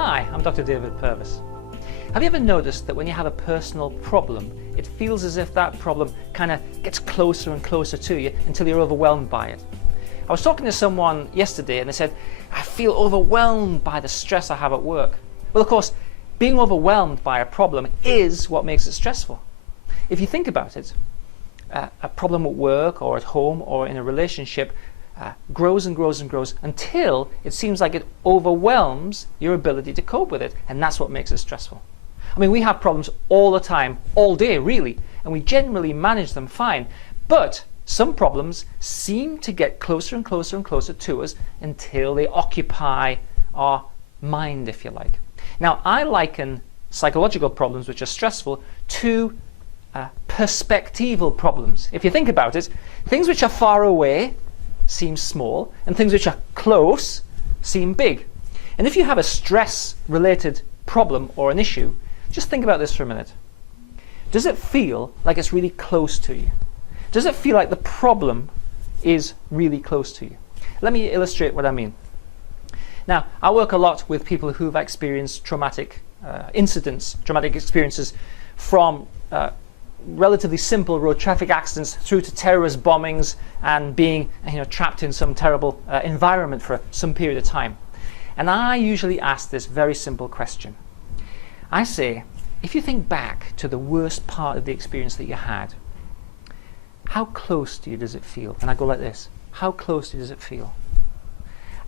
Hi, I'm Dr. David Purves. Have you ever noticed that when you have a personal problem, it feels as if that problem kind of gets closer and closer to you until you're overwhelmed by it? I was talking to someone yesterday and they said, I feel overwhelmed by the stress I have at work. Well, of course, being overwhelmed by a problem is what makes it stressful. If you think about it, a problem at work or at home or in a relationship grows and grows and grows until it seems like it overwhelms your ability to cope with it, and that's what makes it stressful. I mean, we have problems all the time, all day really, and we generally manage them fine, but some problems seem to get closer and closer and closer to us until they occupy our mind, if you like. Now, I liken psychological problems which are stressful to perspectival problems. If you think about it, things which are far away seem small, and things which are close seem big. And if you have a stress-related problem or an issue, just think about this for a minute. Does it feel like it's really close to you? Does it feel like the problem is really close to you? Let me illustrate what I mean. Now, I work a lot with people who've experienced traumatic incidents, traumatic experiences, from relatively simple road traffic accidents through to terrorist bombings and being trapped in some terrible environment for some period of time. And I usually ask this very simple question. I say, if you think back to the worst part of the experience that you had, how close to you does it feel? And I go like this, how close to you does it feel?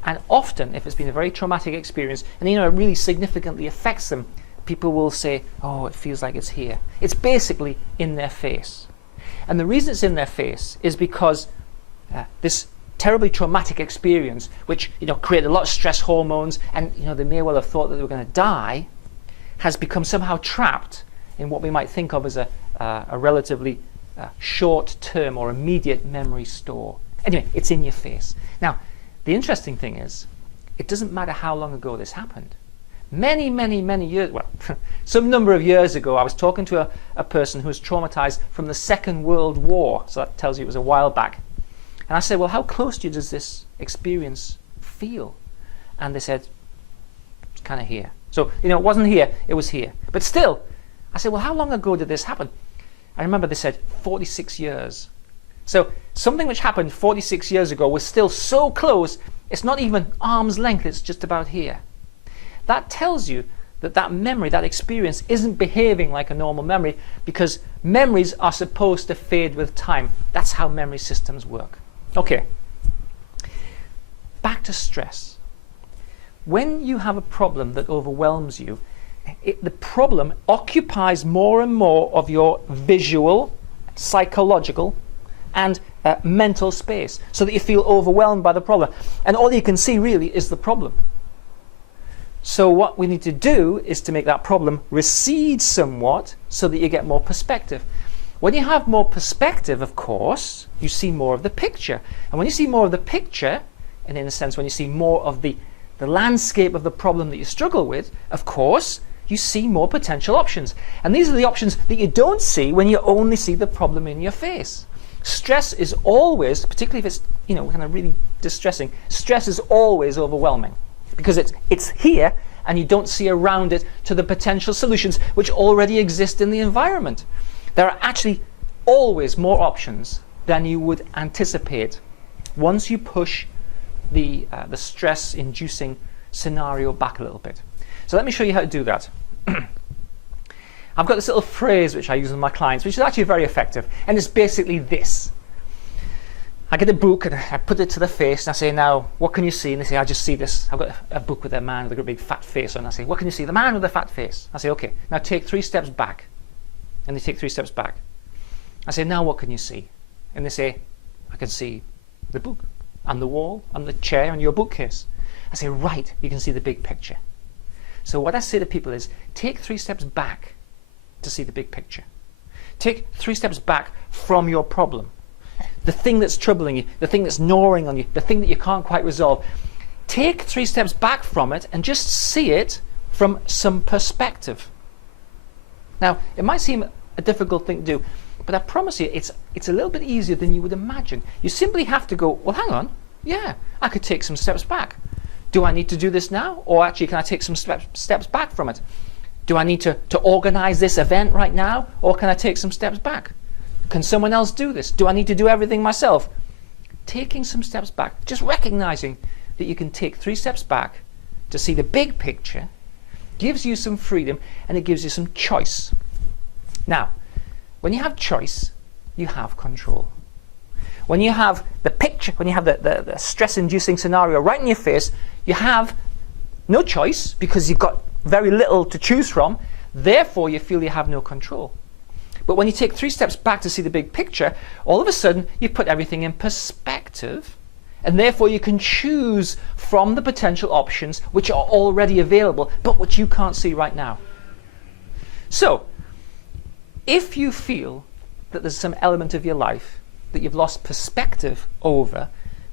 And often, if it's been a very traumatic experience and it really significantly affects them, people will say, oh, it feels like it's here. It's basically in their face. And the reason it's in their face is because this terribly traumatic experience, which created a lot of stress hormones, and they may well have thought that they were going to die, has become somehow trapped in what we might think of as a relatively short-term or immediate memory store. Anyway, it's in your face. Now, the interesting thing is, it doesn't matter how long ago this happened. Many, many, many years, well, some number of years ago, I was talking to a person who was traumatized from the Second World War. So that tells you it was a while back. And I said, well, how close to you does this experience feel? And they said, it's kind of here. So, it wasn't here, it was here. But still, I said, well, how long ago did this happen? I remember they said 46 years. So something which happened 46 years ago was still so close, it's not even arm's length, it's just about here. That tells you that that memory, that experience, isn't behaving like a normal memory, because memories are supposed to fade with time. That's how memory systems work. Okay, back to stress. When you have a problem that overwhelms you, the problem occupies more and more of your visual, psychological, and mental space, so that you feel overwhelmed by the problem. And all you can see really is the problem. So what we need to do is to make that problem recede somewhat so that you get more perspective. When you have more perspective, of course, you see more of the picture. And when you see more of the picture, and in a sense when you see more of the landscape of the problem that you struggle with, of course, you see more potential options. And these are the options that you don't see when you only see the problem in your face. Stress is always, particularly if it's kind of really distressing, stress is always overwhelming, because it's here and you don't see around it to the potential solutions which already exist in the environment. There are actually always more options than you would anticipate once you push the stress-inducing scenario back a little bit. So let me show you how to do that. I've got this little phrase which I use with my clients, which is actually very effective, and it's basically this. I get a book and I put it to their face and I say, now, what can you see? And they say, I just see this. I've got a book with a man with a big fat face on. I say, what can you see? The man with the fat face. I say, okay, now take 3 steps back. And they take 3 steps back. I say, now what can you see? And they say, I can see the book and the wall and the chair and your bookcase. I say, right, you can see the big picture. So what I say to people is, take 3 steps back to see the big picture. Take 3 steps back from your problem. The thing that's troubling you, the thing that's gnawing on you, the thing that you can't quite resolve. Take 3 steps back from it and just see it from some perspective. Now, it might seem a difficult thing to do, but I promise you it's a little bit easier than you would imagine. You simply have to go, well, hang on, yeah, I could take some steps back. Do I need to do this now? Or actually, can I take some steps back from it? Do I need to organize this event right now? Or can I take some steps back? Can someone else do this? Do I need to do everything myself? Taking some steps back, just recognizing that you can take 3 steps back to see the big picture, gives you some freedom and it gives you some choice. Now, when you have choice, you have control. When you have the picture, when you have the stress-inducing scenario right in your face, you have no choice because you've got very little to choose from. Therefore, you feel you have no control. But when you take 3 steps back to see the big picture, all of a sudden, you put everything in perspective, and therefore you can choose from the potential options which are already available, but which you can't see right now. So, if you feel that there's some element of your life that you've lost perspective over,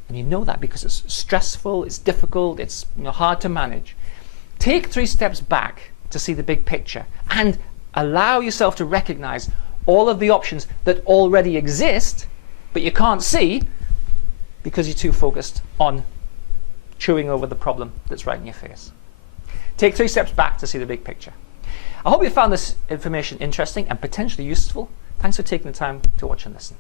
and you know that because it's stressful, it's difficult, it's hard to manage, take 3 steps back to see the big picture and allow yourself to recognize all of the options that already exist, but you can't see because you're too focused on chewing over the problem that's right in your face. Take 3 steps back to see the big picture. I hope you found this information interesting and potentially useful. Thanks for taking the time to watch and listen.